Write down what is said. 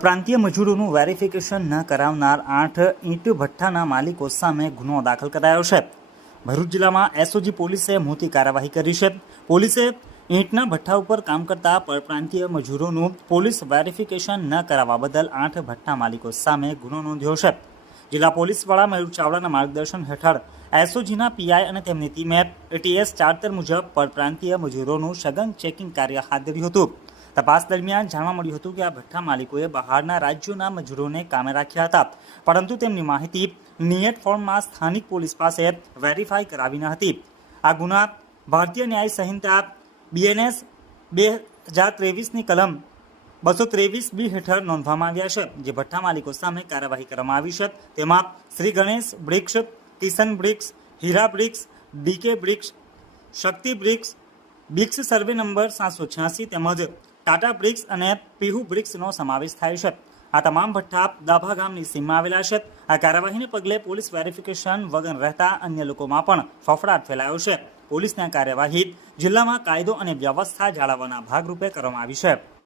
પરપ્રાંતીય મજૂરોનું verification ન કરાવનાર 8 ઈંટ ભઠ્ઠાના માલિકો સામે ગુનો દાખલ કરાયો છે। ભરૂચ જિલ્લામાં એસઓજી પોલીસે મોટી કાર્યવાહી કરી છે। પોલીસે ઈંટના ભઠ્ઠા ઉપર કામ કરતા પરપ્રાંતીય મજૂરોનું પોલીસ વેરિફિકેશન ન કરાવવા બદલ 8 ભઠ્ઠા માલિકો સામે ગુનો નોંધ્યો છે। જિલ્લા પોલીસ વડા મયુર ચાવડાના માર્ગદર્શન હેઠળ એસઓજીના પીઆઈ અને તેમની ટીમે એટીએસ ચાર્ટર મુજબ પરપ્રાંતીય મજૂરોનું સઘન ચેકિંગ કાર્ય હાથ ધર્યું હતું। તપાસ દરમિયાન જાણવા મળ્યું હતું કે આ ભઠ્ઠા માલિકોએ બહારના રાજ્યોના મજૂરોને કામે રાખ્યા હતા, પરંતુ તેમની માહિતી નિયત ફોર્મમાં સ્થાનિક પોલીસ પાસે વેરીફાઈ કરાવી ન હતી। આ ગુના ભારતીય ન્યાય સંહિતા બીએનએસ 2023ની કલમ 223B હેઠળ નોંધવામાં આવ્યા છે, જે ભઠ્ઠા માલિકો સામે કાર્યવાહી કરવામાં આવી છે। તેમાં શ્રી ગણેશ બ્રિક્સ, કિશન બ્રિક્સ, હીરા બ્રિક્સ, ડીકે બ્રિક્સ, શક્તિ બ્રિક્સ, બ્રિક્સ સર્વે નંબર 786 તેમજ ટાટા બ્રિક્સ અને પીહુ બ્રિક્સનો સમાવેશ થાય છે। આ તમામ ભઠ્ઠા દાભા ગામની સીમમાં આવેલા છે। આ કાર્યવાહીને પગલે પોલીસ વેરિફિકેશન વગર રહેતા અન્ય લોકોમાં પણ ફફડાટ ફેલાયો છે। પોલીસની આ કાર્યવાહી જિલ્લામાં કાયદો અને વ્યવસ્થા જાળવવાના ભાગરૂપે કરવામાં આવી છે।